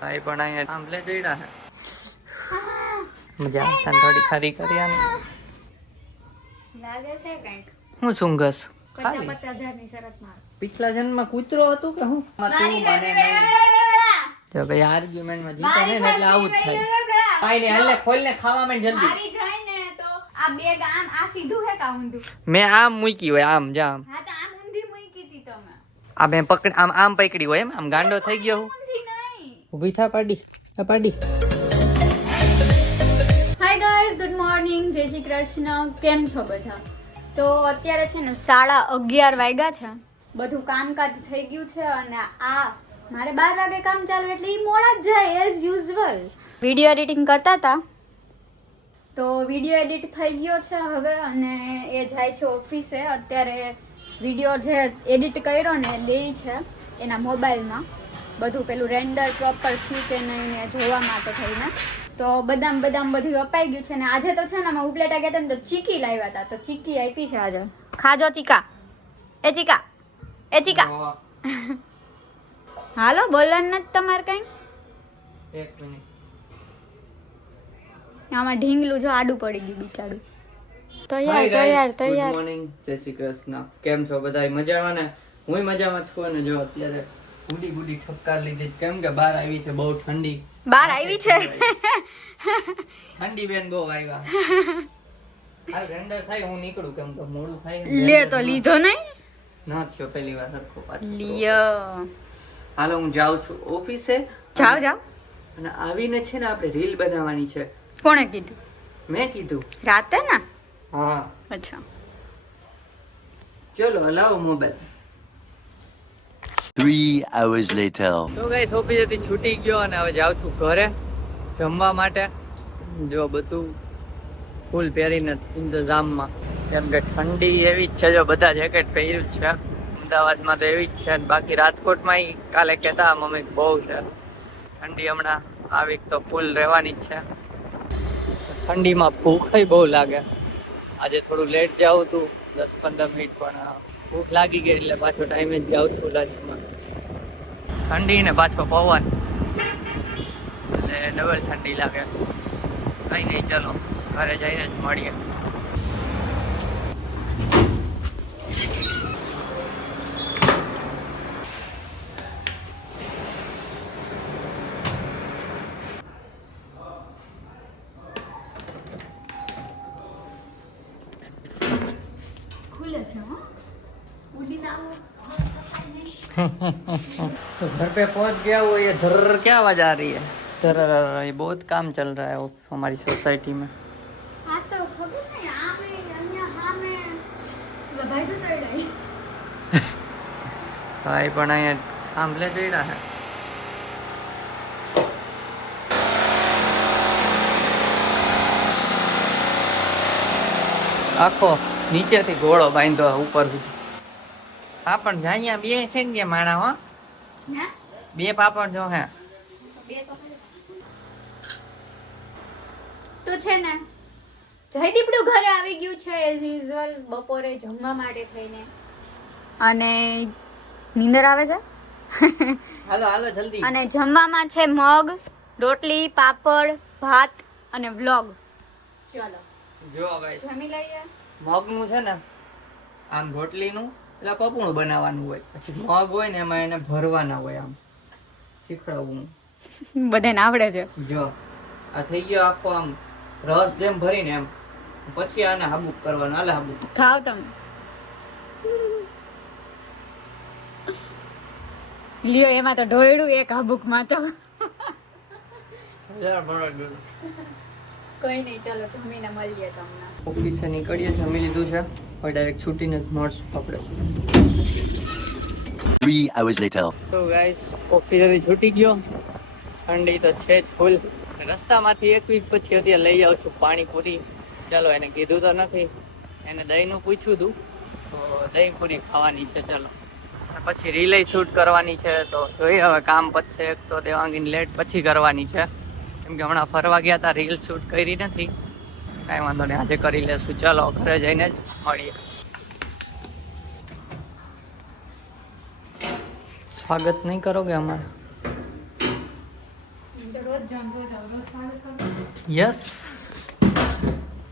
ભાઈ પણ અહીંયા આંબલે જઈડા હે મજા આવશે થોડી ખરી કરી આને લાગે છે કંઈક હું સુંગસ 50,000 ની શરત માર पिछला जन्म में कूतरो હતું કે હું તું મને નહીં જો ભાઈ આર્ગ્યુમેન્ટ માં જીતો ને એટલે આવું જ થાય કાઈ ને હાલે ખોલ ને ખાવા માં જલ્દી મારી જાય ને તો આ બેગ આમ આ સીધું હે કા ઊંધું મેં આમ મૂકી હોય આમ જા આમ હા તો આમ ઊંધી મૂકી હતી તમે આ મેં પકડ આમ પકડી હોય એમ આમ ગાંડો થઈ ગયો હું ઊંધી નહીં ઊભી થા પાડી હાય ગાઈસ ગુડ મોર્નિંગ જય શ્રી કૃષ્ણ કેમ છો બધા તો અત્યારે છે ને 11:30 વાગ્યા છે બધું કામકાજ થઈ ગયું છે અને આ મારે 12 વાગે કામ ચાલુ એટલે ઈ મોડા જ જાય એઝ યુઝ્યુઅલ વિડિયો એડિટિંગ કરતા હતા તો વિડિયો એડિટ થઈ ગયો છે હવે અને એ જાય છે ઓફિસે અત્યારે વિડિયો જે એડિટ કર્યો ને લે છે એના મોબાઈલમાં બધું પેલું રેન્ડર પ્રોપર થયું કે નહીં ને જોવા માટે થઈને તો બદામ બધું અપાઈ ગયું છે ને આજે તો છે ને અમે ઉપલેટા ગયા હતા ને તો ચીકી લાવ્યા હતા તો ચીકી આપી છે આજે ખાજો ચીકા એ ચીકા હાલો બોલવાનું નથી તમારે કઈ એક મિનિટ આમાં ઢીંગલું જો આડું પડી ગયું બિચારું તૈયાર ગુડ મોર્નિંગ જય શ્રી કૃષ્ણ કેમ છો બધા મજામાં ને હુંય મજામાં છું અને જો અત્યારે ગુડી ઠપકાર લીધી છે કેમ કે બહાર આવી છે બહુ ઠંડી બહાર આવી છે ઠંડી બેન બહુ આવ્યા હાલ રેન્ડર થાય હું નીકળું કેમ કે મોડું થાય લે તો લીધો નહીં ના થયો પહેલી વાર સરખો પાછો લિયો હાલો હું જાઉં છું ઓફિસે જાઓ અને આવીને છે ને આપણે રીલ બનાવવાની છે કોણે કીધું મેં કીધું રાતે ને હા અચ્છા ચલો હલાવો મોબાઈલ 3 hours later. તો ગાઈસ ઓફિસેથી છૂટી ગયો અને હવે જાઉં છું ઘરે જમવા માટે જો બધું ફૂલ પહેરીને ઇંતજામમાં કેમ કે ઠંડી એવી જ છે જો બધા જેકેટ પહેર્યું જ છે અમદાવાદમાં તો એવી જ છે બાકી રાજકોટમાં કાલે કહેતા મમ્મી બહુ છે ઠંડી હમણાં આવી તો ફૂલ રહેવાની જ છે ઠંડીમાં ભૂખ બહુ લાગે આજે થોડું લેટ જાઉં તું 10-15 મિનિટ પણ ભૂખ લાગી ગઈ એટલે પાછો ટાઈમે જ જાઉં છું લંચમાં ઠંડી ને પાછો પવન એટલે ડબલ ઠંડી લાગે કઈ નહીં ચલો ઘરે જઈને જ મળીએ ખુલે છે હો ઉડીને આવો तो घर पे पहुंच गया वो ये धर्र क्या आवाज आ रही है धर्र ये बहुत काम चल रहा है हमारी सोसाइटी में આ તો ખબર નહીં આ મે અહીંયા હા મે ભાઈ તો ચડી भाई પણ અહીંયા આંબલે જઈડા હે આખો નીચેથી ઘોડો બાંધ્યો ઉપર સુધી પાપડ જો અહીંયા બે છે ને માણા હો હે બે પાપડ જો હે બે તો છે ને જયદીપડું ઘરે આવી ગયું છે એઝ યુઝ્યુઅલ બપોરે જમવા માટે થઈને અને નીંદર આવે છે હાલો જલ્દી અને જમવામાં છે મગ રોટલી પાપડ ભાત અને વ્લોગ ચલો જો ગાઈસ જમી લઈએ મગનું છે ને આમ રોટલીનું એટલે પપુણું બનાવવાનું હોય પછી મગ હોય ને એમાં એને ભરવાના હોય આમ શીખડાવું બધાને આવડે છે જો આ થઈ ગયો આખો આમ રસ જેમ ભરીને એમ પછી આને હાબુક કરવાનું હાલે હાબુક ખાવ તમે લ્યો એમાં તો ઢોયડું એક હાબુકમાં તો કોઈ નહીં ચલો જમીને મળીએ તમને ઓફિસે નીકળીએ જમી લીધું છે હવે ડાયરેક્ટ છૂટીને જ મળશું આપણે 3 hours later. તો ગાઈસ ઓફિસેથી છૂટી ગયો ઠંડી તો છે જ ફૂલ રસ્તામાંથી એક વીક પછી અત્યારે લઈ જાઉં છું પાણીપુરી ચાલો એને કીધું તો નથી એને દહીંનું પૂછ્યું હતું તો દહીં પૂરી ખાવાની છે ચાલો પછી રિલે શૂટ કરવાની છે તો જોઈએ હવે કામ પતશે એક તો દેવાંગીને લેટ પછી કરવાની છે કેમ કે હમણાં ફરવા ગયા હતા રીલ શૂટ કરી નથી કાંઈ વાંધો નહીં આજે કરી લેશું ચાલો ઘરે જઈને જ મળીએ સ્વાગત નહીં કરોગે અમારે યસ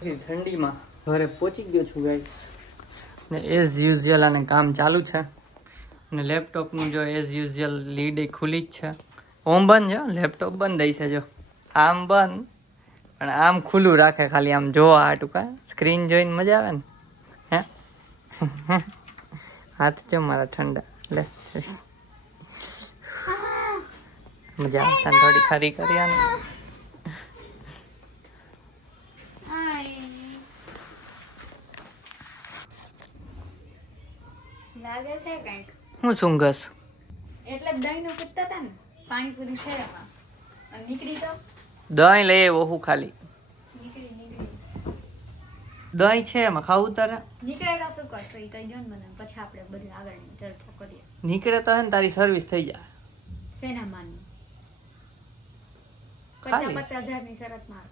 ઠંડીમાં ઘરે પહોંચી ગયો છું ગાઈસ ને એઝ યુઝ્યુઅલ આને કામ ચાલુ છે અને લેપટોપનું જો એઝ યુઝ્યુઅલ લીડ એ ખુલ્લી જ છે ઓમ બંધ છે લેપટોપ બંધ થઈ છે જો આમ બંધ પણ આમ ખુલ્લું રાખે ખાલી આમ જોવા હાટું કા સ્ક્રીન જોઈને મજા આવે ને હે હાથ છે મારા ઠંડા લે મજા આવશે ને થોડી ખરી કરી આને લાગે છે કંઈક હું સુંગસ એટલે દહીં નું પૂછતા હતા ને પાણીપુરી છે એમાં અને નીકળી તો દહીં લઈ આવ્યો હું ખાલી નીકળી દહીં છે એમાં ખાવું તારે નીકળે તો શું કરશો એ કહી દો ને મને પછી આપણે બધી આગળની ચર્ચા કરીએ નીકળે તો હે ને તારી સર્વિસ થઈ જાય સેના માની ખાલી. 50,000 ની શરત માર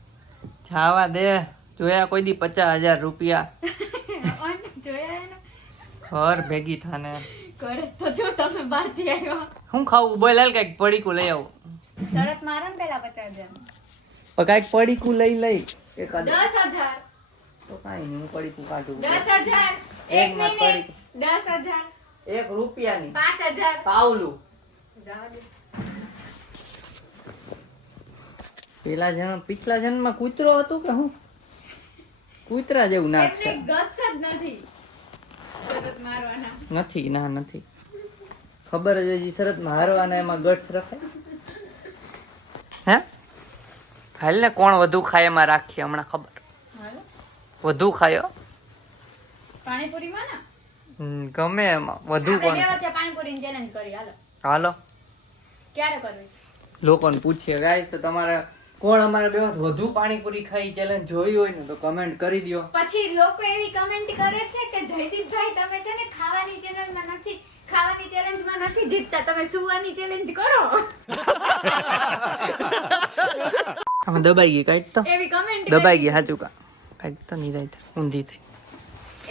જાવા દે જોયા કોઈ દી 50,000 રૂપિયા જોયા એને ઘર ભેગી થાને કરે તો જો તમે બહારથી આવ્યા હું ખાવું બોલ હાલ કઈક પડીકું લઈ આવું શરત મારો ને પેલા 50,000 પણ કઈક પડીકું લઈ એકાદ 10,000 તો કાંઈ નહીં હું પડીકું કાઢું 10,000 એક એક માં મિનિટ 10,000 1 રૂપિયાની 5,000 પાવલું જવા દે પેલા જન્મ પિછલા જન્મમાં કૂતરો હતું કે હું કૂતરા જેવું નાક છે એમને ગટ્સ જ નથી શરત મારવાના નથી ના નથી ખબર જ હોય શરતમાં હારવાના એમાં ગટ્સ રખાય હે હાલ ને કોણ વધુ ખાય એમાં રાખીએ હમણાં ખબર હાલો વધુ ખાયો પાણીપુરીમાં ને ગમે એમાં વધુ આપણે કોણ બે વચ્ચે પાણીપુરીની ચેલેન્જ કરી હાલો હાલો ક્યારે કરવી છે લોકોને પૂછીએ ગાઈસ તો તમારે કોણ અમારે બે વધુ પાણીપુરી ખાઈ ચેલેન્જ જોઈ હોય ને તો કમેન્ટ કરી દો પછી લોકો એવી કમેન્ટ કરે છે કે જયદીપભાઈ તમે છે ને ખાવાની ચેલેન્જમાં નથી ખાવાની ચેલેન્જમાં નથી જીતતા તમે સુવાની ચેલેન્જ કરો આમાં દબાઈ ગઈ કાઢ તો એવી કમેન્ટ દબાઈ ગઈ સાચું કા કાઢ તો નહીં રહી ઊંધી થઈ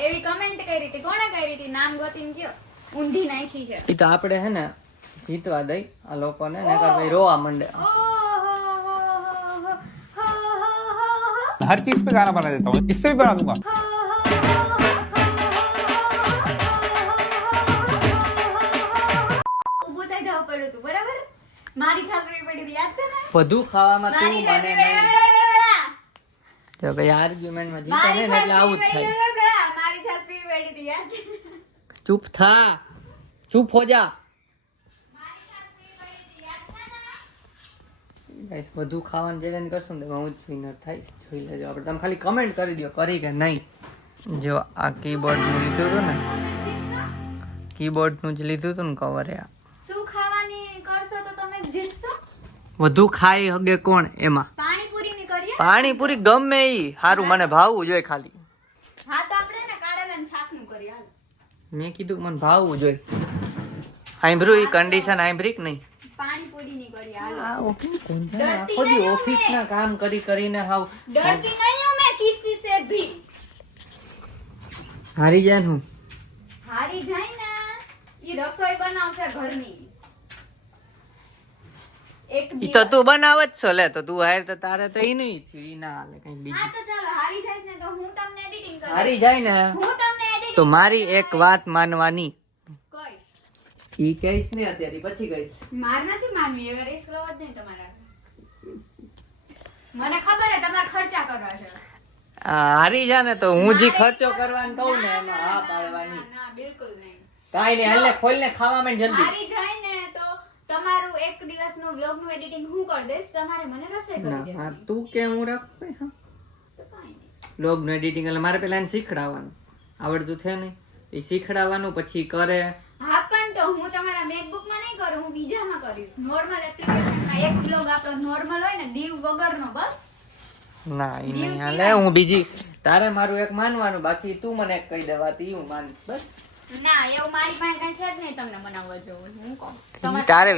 એવી કમેન્ટ કરી હતી કોણે કરી હતી નામ ગોતીને કયો ઊંધી નાખી છે એ તો આપણે હે ને જીતવા દઈ આ લોકોને ને ભાઈ રોવા માંડે हर चीज पे गाना बना देता हूँ इससे भी बना दूंगा ઊભું થઈ જવું પડ્યું હતું બરાબર મારી છાસરી પડી હતી યાદ છે ને વધુ ખાવામાં તું મારી માને છાસરી નહીં જો ભાઈ આર્ગ્યુમેન્ટમાં જીતે ને એટલે આવું જ થાય મારી છાસરી પડી હતી યાદ છે ચૂપ થા ચૂપ હો જા ગાઈસ વધુ ખાવાનું ચેલેન્જ કરશું ને હું જ વિનર થઈશ જોઈ લેજો આપણે તમે ખાલી કમેન્ટ કરી દો કરી કે નહીં જો આ કીબોર્ડનું લીધું હતું ને કીબોર્ડનું જ લીધું હતું ને કવર આ શું ખાવાની કરશો તો તમે જીતશો વધુ ખાઈ હગે કોણ એમાં પાણીપુરી ની કરીએ પાણીપુરી ગમે ઈ સારું મને ભાવવું જોઈએ ખાલી હા તો આપણે ને કારેલાનું શાકનું કરીએ હાલ મેં કીધું મને ભાવવું જોઈએ સાંભળ્યું ઈ કન્ડિશન સાંભળી કે નહીં પાણીપુરી ની કરીએ હાલ આખો દી ઓફિસના કામ કરીને હાવ डरती नहीं हूँ मैं किसी से भी હારી જાય ને હું हारी जाए ना ये रसोई बनावશે ઘરની એક ઈ તો તું બનાવ જ છો લે તો તું હાર તો તારે તો ઈ નહીં થયું ઈ ના હાલે કઈ હા બીજું તો ચાલો હારી જાય ને તો હું તમને એડિટિંગ કરીશ હારી જાય ને હું તમને એડિટિંગ તો મારી એક વાત માનવાની કોઈ ઈ કહીશ ને અત્યારે પછી કહીશ માર નથી માનવી હવે રિસ્ક લેવો જ નહીં તમારે મને ખબર છે તમારે ખર્ચા કરવા છે હારી જા ને તો હું જે ખર્ચો કરવાનું કહું ને એમાં હા પાડવાની ના બિલકુલ નહીં કાઈ નહીં હાલ ને ખોલ ને ખાવા માંડ જલ્દી હારી જાય ને તો તમારું એક દિવસનું વ્લોગ નું એડિટિંગ હું કરી દઈશ તમારે મને રસોઈ કરી ના હા દેવાની તું કે હું રાખું હા તો કાંઈ નહીં લોગ નું એડિટિંગ એટલે મારે પેલા એને શીખડાવવાનું આવડતું છે નહીં એ શીખડાવવાનું પછી કરે હા પણ તો હું તમારા મેકબુક માં નહીં કરું હું બીજામાં કરીશ નોર્મલ એપ્લિકેશનમાં એક બ્લોગ આપણો નોર્મલ હોય ને દીવ વગરનો બસ ના ઈ નહીં હાલે હું બીજી તારે મારું એક માનવાનું બાકી તું મને એક કહી દેવાતી હું માન બસ ના એવું મારી પાસે કઈ છે જ નહીં તમને બનાવવા જવું હું કહું તારે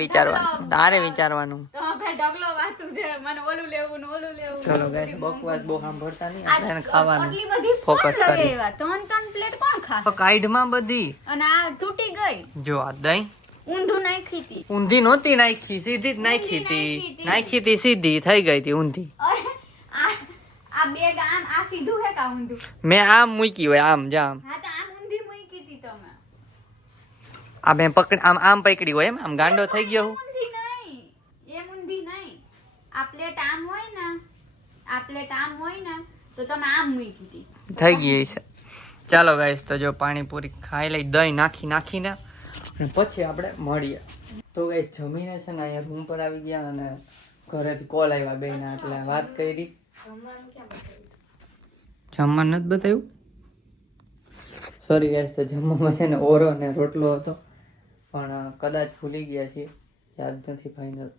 વિચારવાનું તો ભાઈ ઢગલો વાતું છે મને ઓલું લેવું ને ઓલું લેવું ચલો ગાઈસ બકવાસ બહુ સાંભળતા નહીં આપણે ખાવાનું આટલી બધી ફોકસ કોણ કરી લઈ આવ્યા? ત્રણ પ્લેટ કોણ ખા કાઈડમાં બધી અને આ તૂટી ગઈ જો આ દહીં ઊંધું નાખી હતી. ઊંધી નહોતી નાખી, સીધી જ નાખી હતી. નાખી હતી સીધી, થઈ ગઈ હતી ઊંધી. અરે આ બેગ આ સીધું હે કા ઊંધું? મેં આમ મૂકી હોય, આમ જામ. હા તો આમ ઊંધી મૂકી હતી તમે. આ મેં પકડ આમ પકડી હોય એમ, આમ ગાંડો થઈ ગયો હું. ઊંધી નહીં, એમ ઊંધી નહીં. આ પ્લેટ આમ હોય ને તો તમે આમ મૂકી હતી. થઈ ગઈ છે. ચાલો ગાઈસ, તો જો પાણીપુરી ખાઈ લઈ, દહીં નાખીને અને પછી આપણે મળીએ. તો ગાઈસ જમીને છે ને અહીંયા રૂમ પર આવી ગયા અને ઘરેથી કોલ આવ્યા બેના, એટલે વાત કરી. જમવાનું નથી બતાવ્યું, સોરી ગાઈસ. તો જમવામાં છે ને ઓરો અને રોટલો હતો, પણ કદાચ ભૂલી ગયા છીએ, યાદ નથી ફાઇનલ.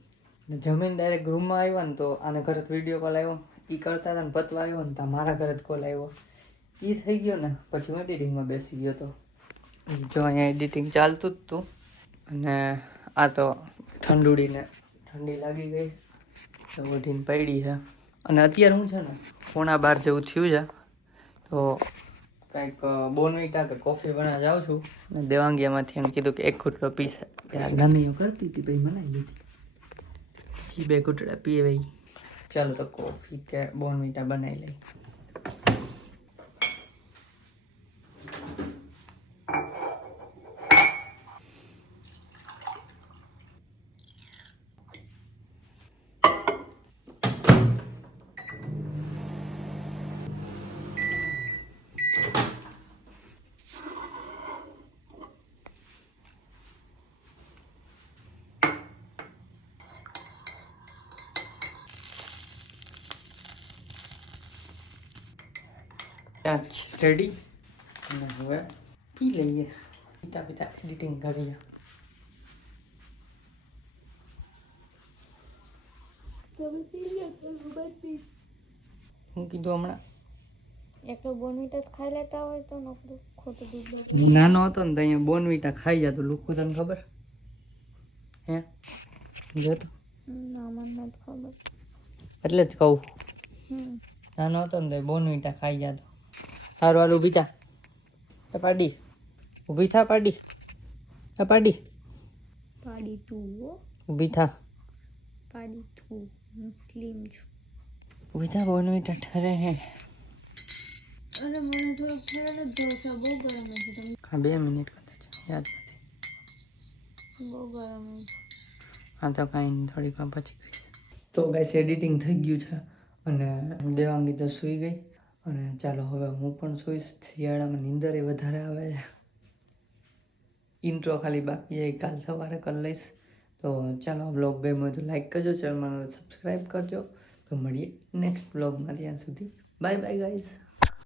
જમીન ડાયરેક્ટ રૂમમાં આવ્યા ને તો આને ઘરે વિડીયો કોલ આવ્યો, એ કરતા હતા ને પતવા આવ્યો ને તો મારા ઘરે જ કોલ આવ્યો. એ થઈ ગયો ને પછી હું એડિટિંગમાં બેસી ગયો હતો. જો અહીંયા એડિટિંગ ચાલતું જ હતું અને આ તો ઠંડી લાગી ગઈ તો ઉઠીને પડી છે. અને અત્યારે હું છે ને 11:15 જેવું થયું છે, તો કંઈક બોનવીટા કે કોફી બનાવવા જાઉં છું. અને દેવાંગીયામાંથી એમ કીધું કે 1 ઘૂંટડો પીશે. ત્યાં નાનીઓ કરતી હતી પછી મનાઈ લીધી, પછી 2 ઘૂંટડા પીએ ભાઈ. ચાલો તો કોફી કે બોનવીટા બનાવી લઈ. રેડી, અને હવે પી લઈએ. પીતા એડિટિંગ કરીએ. હું કીધું હમણાં એકલો બોનવીટા ખાઈ લેતા હોય તો નકરું ખોટું દૂધ. હું નાનો હતો ને તો અહીંયા બોનવીટા ખાઈ જતો. લુખું તને ખબર હે? જોતો ના મને નથી ખબર. એટલે જ કહું, નાનો હતો ને તો બોનવીટા ખાઈ જતો. સારું હાલ ઊભી થા. પાડી ઊભી થા. પાડી તું હો. ઊભી થા. પાડી તું. મુસ્લિમ છું. ઊભી થા. બોનવીટા ઠરે હે. અરે મને થોડું ફેર જ જાવ છે, બહુ ગરમ છે. તમને હા 2 મિનિટ કદાચ યાદ નથી. બહુ ગરમ છે. હા તો કાંઈ નહીં, થોડીક વાર પછી કહીશ. તો ગાઈસ એડિટિંગ થઈ ગયું છે અને દેવાંગી તો સૂઈ ગઈ. અને ચાલો હવે હું પણ સૂઈશ. શિયાળામાં નીંદર એ વધારે આવે છે. ઇન્ટ્રો ખાલી બાકી છે, કાલ સવારે કરી લઈશ. તો ચાલો, બ્લોગ ગમ્યો તો લાઈક કરજો, ચેનલમાં સબસ્ક્રાઈબ કરજો. તો મળીએ નેક્સ્ટ બ્લોગમાં. ત્યાં સુધી બાય બાય ગાઈસ.